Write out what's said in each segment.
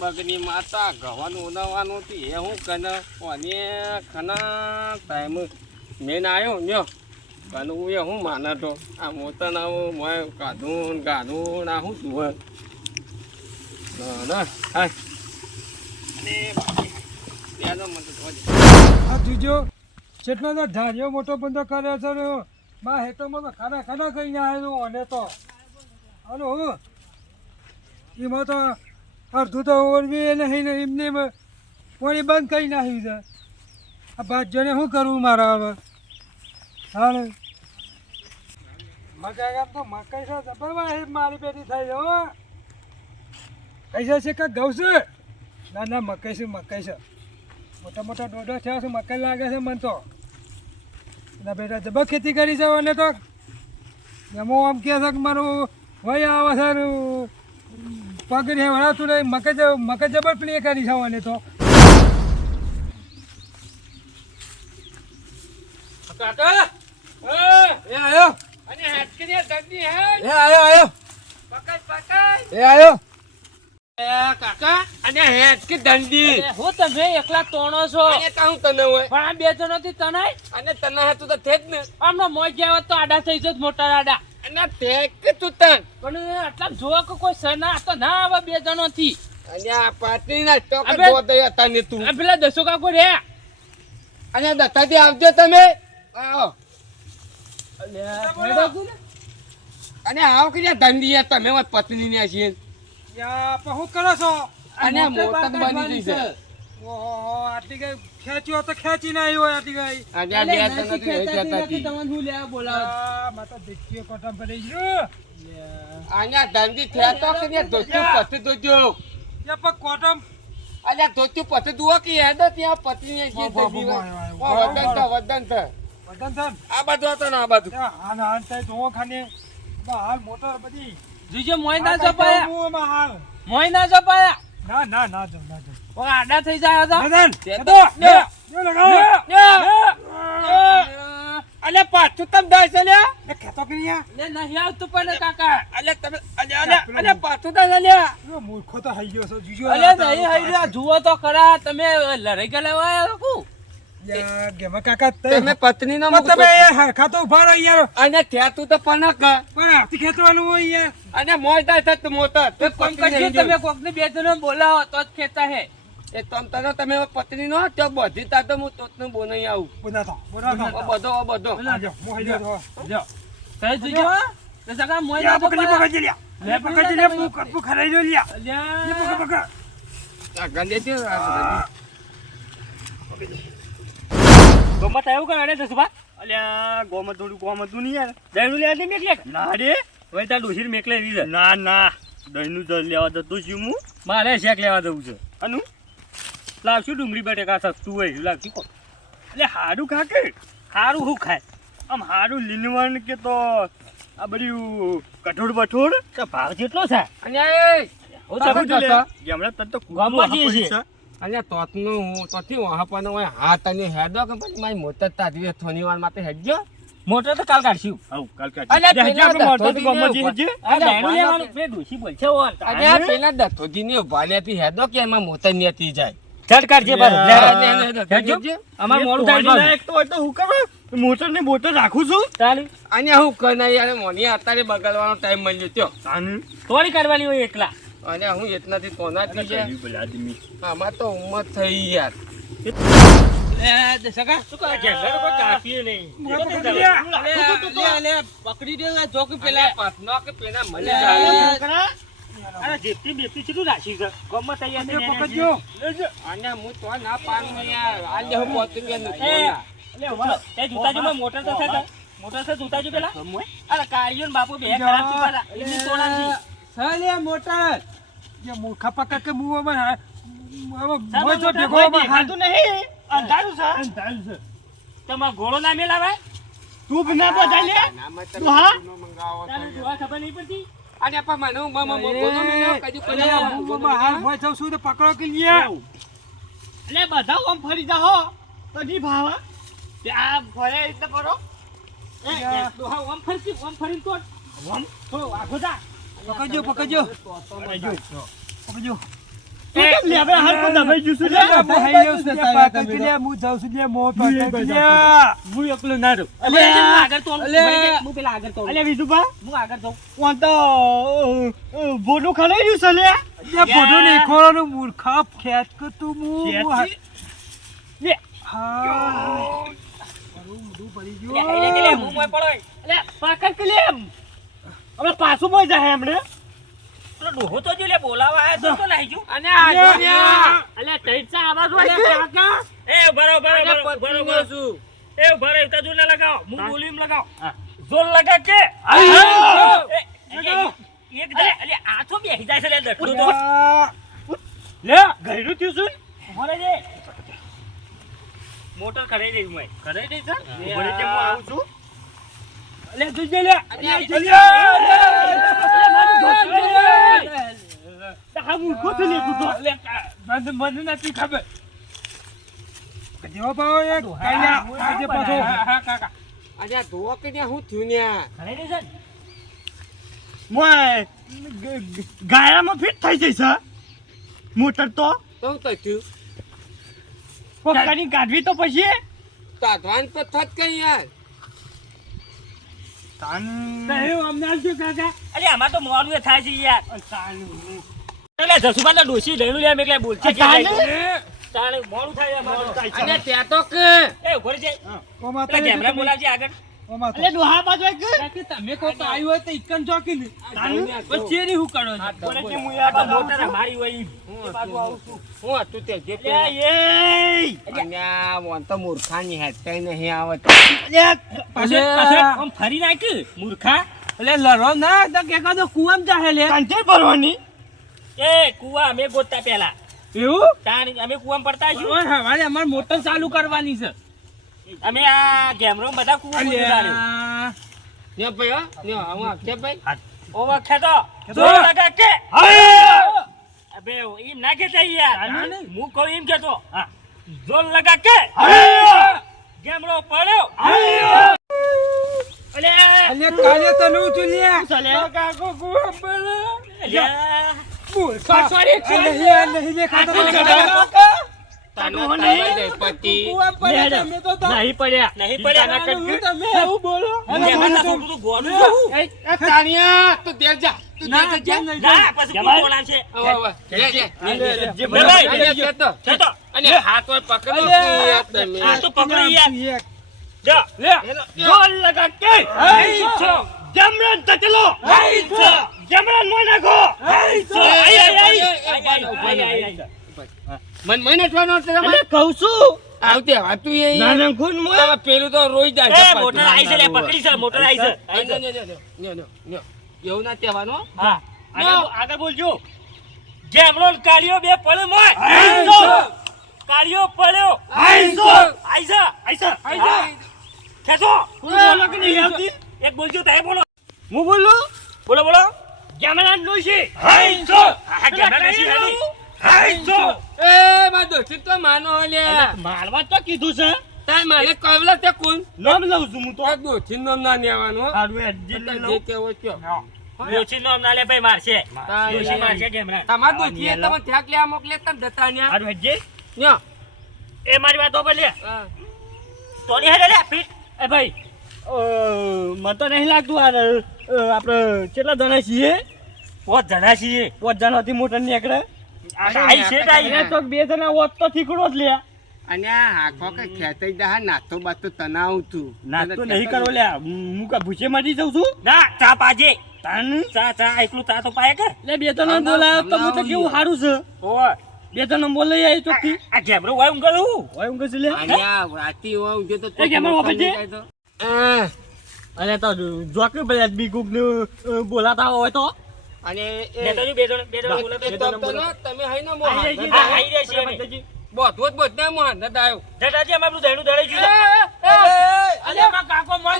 બગની માતા ગવાનું ઉનાવાનું હતી એ હું કને કોને ખના ટાઈમ મેન આવ્યો ન્યો કનું એ હું માને તો આ મોતા ના મોય કાઢું ગાધું ના હું તું ના હાય અને ત્યાંનો મને તો આ જોજો કેટલો તો ધાર્યો મોટો બંધો કર્યો છે ને માં હેતોમાં તો ખાના ખાના કહીને આવ્યો અને તો હાલો હું એમાં તો અડધું તો ઓરવી નહીં ને એમને પાણી બંધ કરી નાખ્યું છે આ ભાજ્યોને શું કરવું મારા હવે હાલે મજા તો મકાઈ છે જબરવા મારી બેટી થઈ હો કઈ છે કે ઘઉં છે ના ના મકાઈ છે મોટા મોટા દોડો થયા છે મકાઈ લાગે છે મને તો એના બેટા જબર ખેતી કરી છે અને તો એમાં આમ કહે છે કે મારું વય આવે છે પગડી વળાતું નહીં મકાઈ જબર પ્લે કરી છે અને તો કાકા એ આયો અને હેટકીને દગની હે એ આયો પકડ એ આયો કાકા અને હેટકી દંડી હું તમે એકલા તોણો છો અને તા હું તને હોય પણ આ બે જણોથી તનાય અને તને હતું તો છે જ ને આમનો મોજ ગયા તો આડા થઈ જત મોટા આડા અને તે કે તું તન પણ આટલા જોવા કે કોઈ સના તો ના આવે બે જણોથી અને આ પાટલી ના તો કે અબે. જો દે હતા ને તું આ પેલા દસો કાકો રે અને દત્તાજી આવજો તમે આવો અને આવો કે ધંધી તમે મારી પત્ની ને છીએ યા પણ શું કરો છો અને મોતક બની જઈ છે ઓહો આટલી કઈ ખેંચ્યો તો ખેંચી ના આવ્યો આટલી કઈ આજે આ બે તો નથી રહી જતા હતી. માતા દેખીએ કોટમ પડી ગયો આના ધંધી થયા તો કે ને ધોતું પતે દોજો યા પણ કોટમ અલ્યા ધોતું પતે દુઓ કે હેડો ત્યાં પત્ની ને છીએ વદન થ વતન થન આ બાજુ હતો ને આ બાજુ હાન હાન થાય તો ખાને હાલ મોટર બધી જીજો મોય ના જપાયા મોમાં હાલ મોય ના જપાયા ના ના ના જો ઓ આડા થઈ જાય તો મદન તે તો જો લગાવ અલ્યા પાછું તમ દાય છે લ્યા એ ખેતો કરીયા ને નહીં આવતું પણ કાકા અલ્યા તમે અલ્યા પાછું દાય લ્યા યો મૂર્ખો તો હઈ ગયો છો જુજો અલે નહીં હઈ રહ્યા જુઓ તો ખરા તમે લડાઈ ગયેલા હોય કુ યાર ગેમા કાકા તમે પત્ની નો તમે યાર હરખા તો ઉભા રહો યાર અને થયા તું તો પનક પણ આથી ખેતવાનું હોય યાર અને મોય દાય થત મોટર તો કોમ કરજો તમે કોક ને બે જણો બોલાવો તો જ ખેતા હે એ તમે પત્ની નો તો બધી તા તો હું તોતનું બોનાઈ આવું બોના તો ઓ બધો આજો મો હઈ ગયો જો કઈ જીજો તો સગા મોય યા ના પકડી લ્યા લે પકડી લે પુ ખરાઈ લો લ્યા અલ્યા પકડ આ ગંદે છે ગમત આવ્યું કે અડે દસબા અલ્યા ગોમત થોડું ગોમતું નહીં યાર દઈનું લેવા દે મેકલે ના રે હવે તાર ડોશીર મેકલે એવી છે ના ના દઈનું જ લેવા જતું છું હું મારે શેક લેવા જવું છે અનુ લાવશું ડુંગળી બટેકા સસ્તું હોય લાવશું કો એટલે હારું ખા કે હારું શું ખાય આમ હારું લીનવણ કે તો આ બધું કઠોળ બઠોળ તો ભાવ જેટલો છે અને હું તારું સમજુ લે જતો. જેમણે તને તો ગામમાં જઈએ છે અલ્યા તોતનું હું તોથી વહાપano હોય હાથ અને હેડો કે પછી મારી મોટર તારી થોની વાર માટે હેડજો મોટર તો કાલ કાઢશું આવ કાલ અલ્યા કાઢશું પેલા આપણે મોટર તો દત્તોજીને ગામમાં જઈએ છે આ અલ્યા બેનું લેવાનું બે દોશી બોલ છે ઓર અને આ પેલા દત્તોજીને ઉભા લેતી હેડો કે એમાં મોટર નેતી જાય ઝટકાર છે બસ હેડજો. અમાર મોડું થાય છે તો હું કરું મોટર ને બોટર રાખું છું ચાલ અને હું કને યાર મોની અત્યારે બગાડવાનો ટાઈમ મળ્યો ત્યો થોડી કરવાની હોય એકલા અને હું એટલાથી કોનાથી છે આમાં તો ઉંમર થઈ યાર પકડી દે જો કે પેલા પત્નો કે પેલા મને જાય અરે જેપી બેપી ચીલું રાશી છે ગમ તૈયાર પકડજો અને હું તો ના પાડું યાર આજે હું પોતું કે તે જૂતાજીમાં મોટર તો છે મોટર છે જૂતાજી પેલા અરે કાળીઓ બાપુ બે ખરાબ છે પેલા એમની તોડાની સાલે મોટર જે મૂર્ખા પકડ કે મુવામાં મોય તો ભેગો ખાતું નહીં અંધારું છે તમાર ઘોડો ના મેલાવે તું ના બજાય લે તું હા તારે જોવા ખબર નહીં પડતી અને પણ મને બોલો મેં કજુ મુવામાં હાલ મોય જાઉં છું તો પકડો કે લ્યા એટલે બધા ઓમ ફરી જાહો તો નહીં ભાવા તે આ ફરે એટલે ફરો એ દોહા ઓમ ફરી કોણ ઓમ તો આખો જા પકડજો પકડજો તું કેમ લે આપણે હાલ પર દબાઈ ગયું છું લે અલ્યા, હું હાઈ જાઉં છું, તારા તમે તો. હું જાઉં છું લે મો હું એ પકડ જાઉં લે હું એકલો ના રહું અલ્યા, આગળ તો અલ્યા. હું પેલા આગળ તો અલ્યા વિજુભા હું આગળ તો કોણ તો બોડું ખલાઈ રહ્યું છે લે અલ્યા, બોધું નહીં ખોળાનું મૂર્ખા ખેંચ કે તું હું લે હા ઊંધું પડી ગયું. લે હાઈ લે કે લે હું મોય પડો લે પાકડ કે લે હવે પાછું મોય જાય હમણે તો ડોહો તો જો લે બોલાવા આયા તો નહીં જો અને આ જો ને અલ્યા તૈસા આવાજ હોય કાકા એ બરોબર છું એ બરે તા જો ના લગાઓ હું બોલીમ લગાઓ જોર લગા કે એક દે અલ્યા આ તો બેહી જાય છે લે દટલો તો લે ગઈરું થયું છું મોરે જે મોટર કરાઈ દે હું કરાઈ દે સર બોલે જે હું આવું છું અલે તું લે મને નથી ખબર જેવો પાવો એક કાલ્યા આજે પાછો આજે આ ધોવા કે હું થયું ને ગાયરામાં ફિટ થઈ જઈશ મોટર તો તો થયું પક્કાની કાઢવી તો પછી તાધવાન તો થત કઈ યાર અરે આમાં તો મોડું એ થાય છે યાર એટલે જસુભાઈ ડોસી લઈનું લે એટલે બોલ છે તાણે મોડું થાય મોડું થાય અને ત્યાં તો કે એ ઉભો રહી જાય ઓ માતા એટલે કેમેરા બોલાવજે આગળ ઓ માતા એટલે ડોહા બાજુ એક કે તમે કો તો આવ્યું હોય તો ઇકન ચોકી ને વચ્ચે ની હું કરો છો બોલે કે હું યાર તો મોટર મારી હોય એ બાજુ આવું છું હું હતું તે જે એ અને આ વન તો મૂર્ખાની હેડતાઈ નહીં આવત પાછળ આમ ફરી નાખ મૂર્ખા એટલે લડો ના તો કે કાદો કુવામ જાહે લે કંઠે ભરવાની એ કુવા અમે ગોતતા પહેલા એવું તાણ અમે કુવામ પડતા છું ઓય હવારે અમાર મોટર ચાલુ કરવાની છે અમે આ ગેમરો બધા કુવા અલ્યા ને ભાઈ હો ને હું આખે ભાઈ ઓ વખતે તો તો લગા કે અબે એમ ના કેતા યાર હું કહું એમ કેતો જોર લગા કે ગેમરો પડ્યો અલે અલ્યા કાલે તો નું તું લે ચાલે કાકો કુવામ પડે અલ્યા સોરી નહીં દેખાતો તાના તાના દે પતિ કુવામ પડે તમે તો નહીં પડ્યા નહીં પડ્યા તમે એવું બોલો ગેમરા તો તું ગોનું એ તાણિયા તું દેર જા તું દેર જા ના પછી કોણ બોલાવશે આવ આવ લે લે ભાઈ કેતો કેતો અને હાથ હોય પકડો તમે આ તો પકડી યાર એક જા લે જોર લગા કે છો જમરન તચલો છો જમરન મોય નાખો છો મન મને જોવાનો છે અરે કહું છું આવતે હતું એ નાના ખૂન મોય તમે પેલું તો રોઈ જાય એ મોટર આવી છે લે પકડી છે મોટર આવી છે એવું ના કહેવાનું હા આગળ બોલજો જેમરો કાળિયો બે પડ્યો મોય કાળિયો પડ્યો આઈસા ખેતો બોલો કે નહીં આવતી એક બોલજો તાય બોલો હું બોલું બોલો જેમરા નોશી આઈસો હા જેમરા નોશી આઈસો એ માદો ઠીક તો માનો લે મારવા તો કીધું છે તાર મારે કવલા તે કોણ નામ લઉં છું હું તો તો દોઠી નો ના લેવાનું હારું એડજેટ લઈ જે લઉં કેવો કયો દોશી નામ ના લે ભાઈ મારશે દોશી મારશે કેમરા તમાર દોઠી તમે ત્યાગ લેવા મોકલે તમ જતા ન્યા હારું એડજેટ ન્યા એ મારી વાત over લે તો નહીં હેડે લે પીટ એ ભાઈ મને તો નહીં લાગતું આ આપણે કેટલા જણા છીએ 5 જણા છીએ 5 જણાથી મોટર નીકળે આઈ છે તાઈ તો 2 જણા હોત તો ઠીકડો જ લે અને આ હાખો કે ખેતઈ દા નાતો બાતો તનાવ તું નાસ્તો નહીં કરો લે હું કા ભૂસે મરી જાઉં છું ના ચા પાજે તાન ચા એકલું ચા તો પાય કે લે 2 જણા બોલાવ તો હું તો કેવું સારું છે ઓય 2 જણા બોલાઈ આવી ચોકથી આ કેમરો હોય ઊંઘ કરું હોય ઊંઘ છે લે અને આ રાતી હોય ઊંઘે તો એ કેમરો વાપરે છે? અને તો જોકે બધા બીકુક ને બોલાતા હોય તો અને બે જણ બોલાતા તમે હઈ નો આઈ રહી છે બોધવત બોધને મોહન ન દાયો જટાજી અમે આપણું દહેણું દળાઈ ગયું અલે માં કાકો મન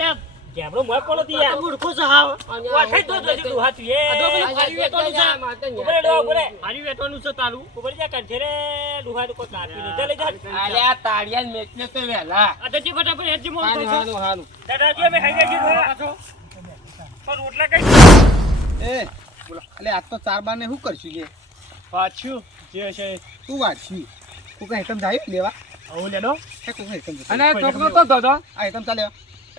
લે કેમરો મોય પડો તી યાર મૂર્ખો છે હાવ વાઠઈ તો જોજી તું હાથ એ હારી વેટવાનું છે ઉભરે ડો ઉભરે હારી વેટવાનું છે તારું ઉભરે જા કંઠે રે દુહા તો કોઈ કાપી ને ચાલે જા અલે આ તાળિયા મેચને તો વેલા અદજી ફટાફટ હેજી મોન તો હાનું હાનું જટાજી અમે ખાઈ ગઈ પાછો પણ રોટલા કઈ એટલે આજ તો 4 બાર ને શું કરશું કે પાછું જે છે તું વાંચશું તું કઈ આઈટમ જાય લેવા આવું લેડો હે તું આઈટમ અને છોકરો તો ધોધો આ આઈટમ ચાલે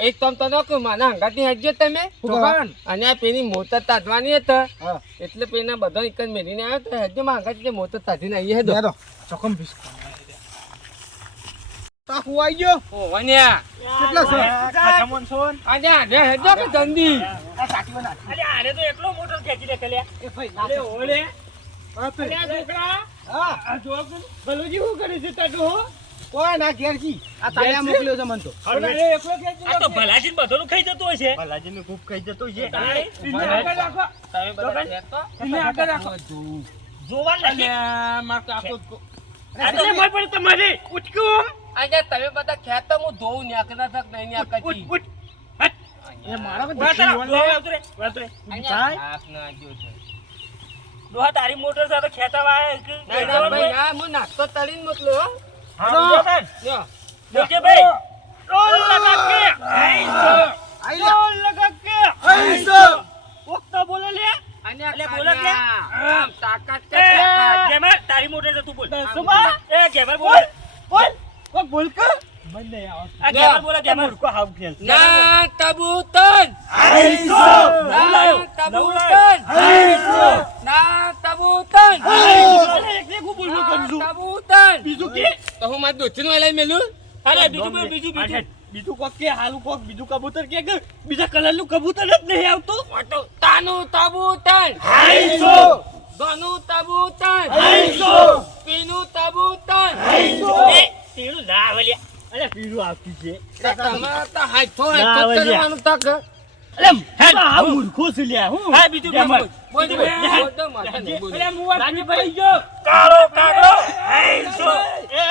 એક તમ તો કે માના હંગાતી હેડજો તમે છોકરા. અને આ પેલી મોતર તાજવાની હતા હા એટલે પેલા બધા એક જ મેરીને આવ્યો તો હેડજો માં હંગાતી મોતર તાજીને આવી હેડો દે દો ચોકમ પીસ તા હું આવી ગયો ઓ વન્યા કેટલા છે? ખાટામોન સોન આજે આજે હેડજો કે જલ્દી આ સાટી બના અરે આને તો એકલો મોટર ખેંચી લે કલ્યા એ ભાઈ અરે ઓલે બાપરે. અરે આ છોકરા હા આ જો ભલુજી હું કરી છે તાડો કોઈ ના ઘેર જી આ તાળિયા મોકલ્યો છે મન તો અરે એકલો ખેંચી આ તો ભલાજી બધોનું ખાઈ જતો હશે ભલાજી નું ખૂબ ખાઈ જતો છે તમે બધા હેડતો એને આગળ રાખો. જોવા લાગે માર કાકો અરે મોય પણ તમારે ઉઠકો આજે તમે બધા ખેતો હું ધોઉં ન્યાકના તક નહીં ન્યાકતી ઉઠ હટ એ મારા પર વાતરા જીવન ઉતરે ઉતરે અહીંયા હાથ ના જો છે ડોહા તારી મોટર સાથે ખેંચવા આવે કે ના ના ભાઈ ના હું નાસ્તો તળીને મોકલો હો. હા જોતા લ્યો. ઓકે ભાઈ રોલ લગા કે આઈસો આઈ જા રોલ લગા કે આઈસો ઓક્તા બોલો લે અને એટલે બોલો કે આમ તાકાત કે એ તાકાત. ગેમર તારી મોટર છે તું બોલ સુબા એ ગેમર બોલ બોલ કોક બોલ કે મને આ ગેમર બોલે ગેમર કો હાવ ખેલ ના કબૂતર આઈસો ના કબૂતર ના કબૂતર અરે એકને હું બોલવું કરું છું કબૂતર બીજું કે તો હું માર દોસ્તીનું લઈ મેલું અરે બીજું કોક કે હાલું કોક બીજું કબૂતર કે બીજા કલરનું કબૂતર જ નહીં આવતું વાટો તાનું કબૂતર આઈસો દોનું કબૂતર આઈસો પીનું કબૂતર આઈસો એ તેરું ના આવલ્યા અરે પીરું આવતું છે તમારા તો હાથો ના, હાથો વળ્યા. કરવાનું તક અરે હેડ આ મૂર્ખો છે લ્યા હું હા બીજું બોલ, બોલ, બીજું બોલ, બોલ. બોલ, બોલ, માથા નહીં બોલ. અરે મુવા રાજી પડી ગયો કાળો કાગડો આઈસો એ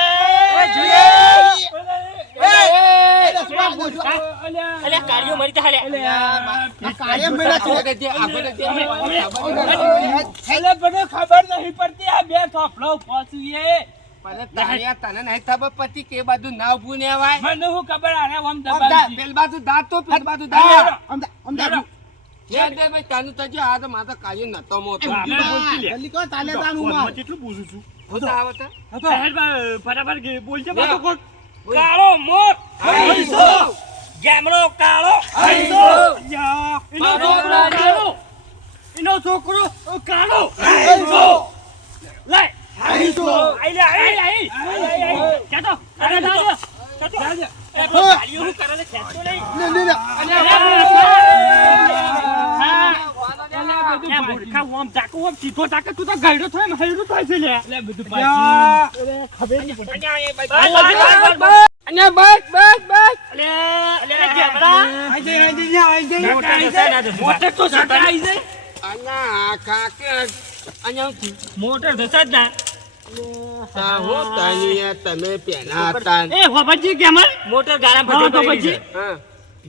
અલ્યા કાર્યો મરી જા અલ્યા આ કાળિયા મેળા છે આગળ દે, આગળ દે. એટલે મને ખબર નહીં પડતી આ બે થોફલો ફોસીએ પણ તારે તને નહીં ખબર પડતી કે બાજુ ના ઊભું ને આવાય. મને હું ખબર આને આમ આમ દા, દબાવી પેલ બાજુ દા તો પેલ બાજુ દા. અમદા યાદ દે ભાઈ, તાનું તો જો આ તો માથા કાઢી નતો મોતો. જલ્દી કો તાલે તાનું માં કેટલું પૂછું છું હોતા આવતા. ફટાફટ બોલજે બાતો કોક કાળો મોર આઈસો. ગેમરો કાળો આઈસો એનો છોકરો કાળો એનો છોકરો કાળો આઈસો લાય આઈસો આઈ લે આઈ કેતો અરે દાદા કેતો એ ગાડીઓ હું કરે છે ખેંચતો નહીં ને ને ને આ મૂર્ખા ઓમ જાકો ઓમ સીધો જાકે તું તો ગાયડો થાય ને હૈરું થાય છે લે એટલે બધું ખબર નહીં પડતી અને બસ બસ બસ. અલે ગેમરા મોટર તો સાટા આઈ જાય અને આ કાકે અને મોટર ધસા જ ના સાહો તાનિયા તમે પેલા હતા. એ હોબજી ગેમર મોટર ગારામ ફટી હોબજી. હા.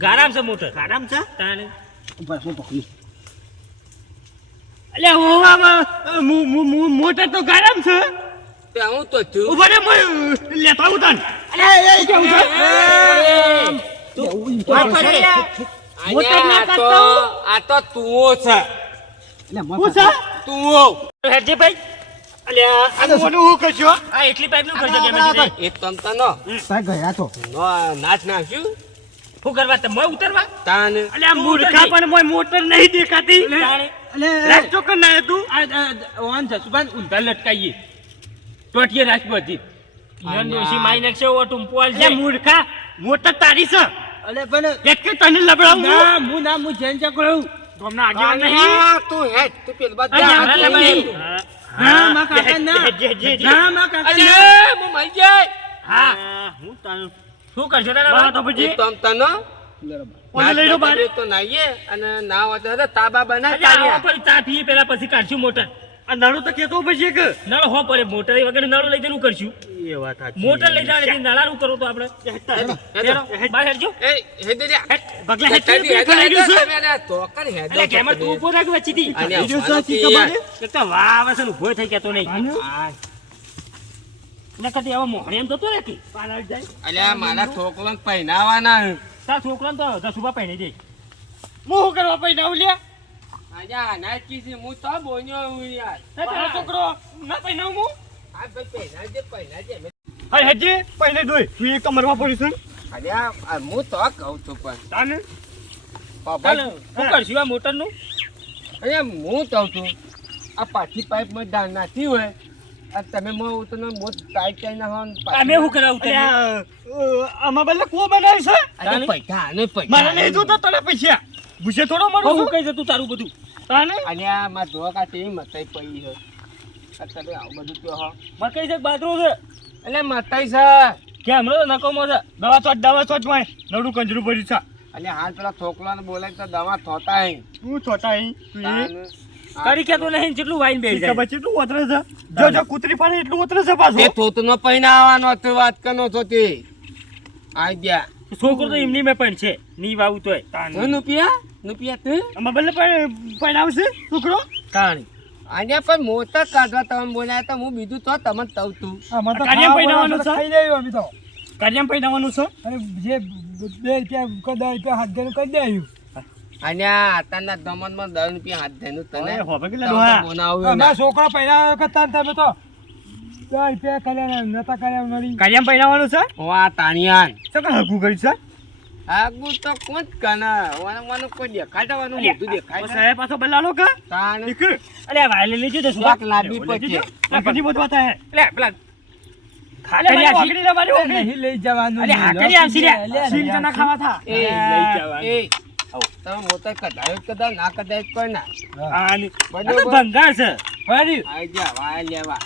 ગારામ છે મોટર ગારામ છે તાણે ઉપર હું પકડી અલે હોવામાં મોટર તો ગારામ છે તે હું તો છું. ઉભા રે લેતા ઉતન અલે એ કેવું છે મોટર ના આ તો કાઢતો. આ તો તુઓ છે. એટલે હું છે તુઓ. હેજી ભાઈ અલે આ મોનું હું કરજો આ એટલી પાઇપ નું કરજો ગેમર એ તમતાનો સાહેબ ગયા છો નો નાચ નાખ્યું હું કરવા તે મોય ઉતરવા તાન અલે આ મૂર્ખા પણ મોય મોટર નહીં દેખાતી રસ્તો કર ના તું ઓન જસુબાન ઊંધા લટકાઈએ ટોટીએ રાજપતિ યનોશી માઈ નાખશે ઓ ટુંપોલ છે મૂર્ખા મોટર તારી છે અલે પણ એક કે તને લબડાવું ના હું જેન ચકડું તોમના આગેવાન નહીં આ તું હેડ તું પેલ બાદ અરે જા. હમણાં લબડાઈ. ના માં કાકા ના ના માં કાકા અલે ના હું મરી જાય. હા હું તારું શું કરશે તારા વાત તો એ પછી તમતાનો ઓને લઈ લો બહાર તો નાઈએ અને ના હોય તો તાબા બનાય અરે આવો તારિયા. પર ચા પીએ પેલા પછી કાઢશું મોટર આ નળો તો કેતો પછી કે નળ હો પડે મોટર વગર નળો લઈ જવાનું કરશું એ વાત સાચી મોટર લઈ જવાની નળાનું કરો તો આપણે હેડો બહાર હેડજો એ હેડ જા. બગલા હેડ હેડ હેડ લઈ ગયું છે તમે આ તો કર હેડ અલે કેમ તું ઉભો રાખ વચ્ચેથી અને બીજું અમારો શું યાર. ખબર તો વાહ આવે છે ને ઉભો થઈ કેતો નહીં નકતી આવો મોહણી એમ થતો ને કે પાલા જાય અલ્યા મારા છોકરાને પહેરાવાના. તાર છોકરાને તો 10 રૂપિયા પહેરી દે હું શું કરવા પહેરાવું લે આજા નાચી છે હું તો બોન્યો હું યાર તારો છોકરો ના પહેરાવું હું આ ભાઈ પહેલા જે હા હેજી પહેલે દોય તું એક તો મરવા પડ્યું છે અરે આ હું તો કહું છું પણ તાને બાબા શું કરશું આ મોટરનું અરે હું કહું છું આ પાછી પાઇપમાં ડાળ નાખી હોય આ તમે હું તને બહુ ટાઈટ ના હોય અમે શું કરાવું તને આમાં બદલે કો બનાવી છે અરે પૈસા આને પૈસા મારે નહીં જોતો તને પૈસા ભૂસે થોડો મારું હું કઈ જતું તારું બધું તાને અને આ માં ધોવા કાઢી મતાઈ પડી છે આ તમે આવું બધું કહો હો મકઈ છે બાજરો છે એટલે મતાઈ છે કે હમણાં નકોમો છે દવા ચોટ માં નડું કંજરું પડ્યું છે અને હાલ પેલા છોકરાને બોલાય તો દવા થોતા અહીં તું છોટા અહીં તું તાને. કરી કે તો નહીં જેટલું વાઈન બેસી જાય કેટલું ઓતરે છે જો કૂતરી પાડે એટલું ઓતરે છે પાછું તે થોતનો પૈણા આવવાનો હતો વાત કરનો છો તે આઈ ગયા છોકરો તો એમની મેં પણ છે ની વાવું તોય હું નુપિયા તું આમાં બદલે પણ આવશે છોકરો તાણી આને પણ મોટા કાઢવા તમે બોલાય તો હું બીજું તો તમને તવ તું આમાં તો કાર્યમ ખાવા પહેરાવાનું બોલાવે તો છે? ખાઈ લેવું અમે તો કાર્યમ પહેરાવાનું છે અને જે 2 રૂપિયા હાથ દેનું કરી દેવું અને આ આતાના દમનમાં 10 રૂપિયા હાથ દેનું તને ઓય, હોભે કેટલા તમે ડોહા? તો બોલાવ્યું અમારા ના. છોકરા પહેલા કરતા ને તમે તો 10 રૂપિયા કર્યા નતા કર્યા નડી કાર્યમ પહેરાવાનું છે વાહ તાણિયાન શું કઈ હગું કરી છે આગુ તો કોણ કના વાનું કોઈ દેખાડવાનું મોટું દેખાય છે. સાહેબ પાછો બદલાનો કે તાણ એક અરે વાયલે લેજો તો શાક લાંબી પછી. કદી બધું વાતા હે લે પેલા ખાલી ઓગળી લે મારી ઓગળી નહીં લઈ જવાનું અરે હાકરી આવશી રે સીલ જના ખાવા થા એ લઈ જવાનું. એ તમે મોટા કઢાયો જ કદાચ ના કદાચ કોઈ ના આની બરોબર. ભંગાર છે ફરી આઈ જા વાય લેવા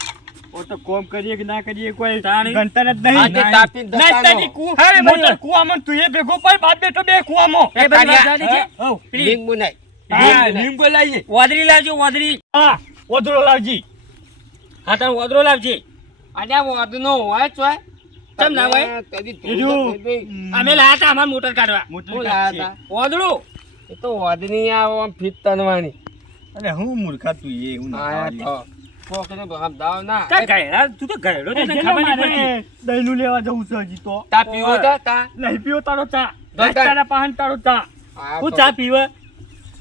ઓ તો કોમ કરીએ કે ના કરીએ કોઈ ગણતર જ આ તે નહીં તાપીને નહીં જતા તારી રહો. કુ અરે મોટર કુવામાં તું એ ભેગો પર બાપ બેટો બે કુવામાં એ બધી વાત જાડી છે ઓ લીંબુ નહીં. હા, લીંબુ લીંબુ લાવજે વાદળી લાવજો વાદળી હા ઓદરો લાવજી હા તાર ઓદરો લાવજે અને આ વાદનો હોય છે હોય? કેમ ના હોય? તમે કદી બીજું? ધોઈ દઈ. અમે લાયા તા અમાર મોટર કાઢવા શું લાયા તા? ઓદળું એ તો વાદની આવે આમ ફીટ તનવાની અરે હું મૂર્ખા તું એ હું આયા તો કોકને ભગામ ના કા ગયડા તું તો ગયડો તો તને ખબર નહીં પડતી દહીંનું લેવા જવું છે હજી તો તા પીવો તો તા નહીં પીવો તારો ચા દોઢ તારા પાહન તારો ચા આ હું તો- ચા પીવે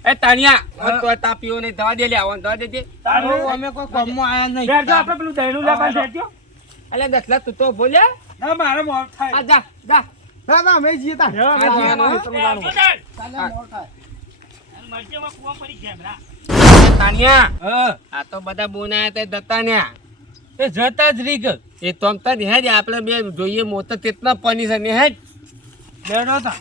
એ તાણિયા હવે તો તા પીવો નહીં દવા દે લે આવો દવા દેજે તારું અમે કોઈ કામમાં આયા નહીં બેઠો આપણે પેલું દહીંનું લેવા બેઠો અલે દસલા તું તો બોલ્યા ના મારે મોર થાય આ જા જા ના ના અમે જઈએ તા હેવા આ જીવાનું મેં હોય તો ચાલે મોર થાય મરચેમાં કુવા પડી ગયા બરા તાણિયા આ તો બધા બોનાયા તે દતા ને એ જતા જ રીક એ તો હેજ આપણે બે જોઈએ મોતો તેટલા પની છે ને હેજ બેઠો તા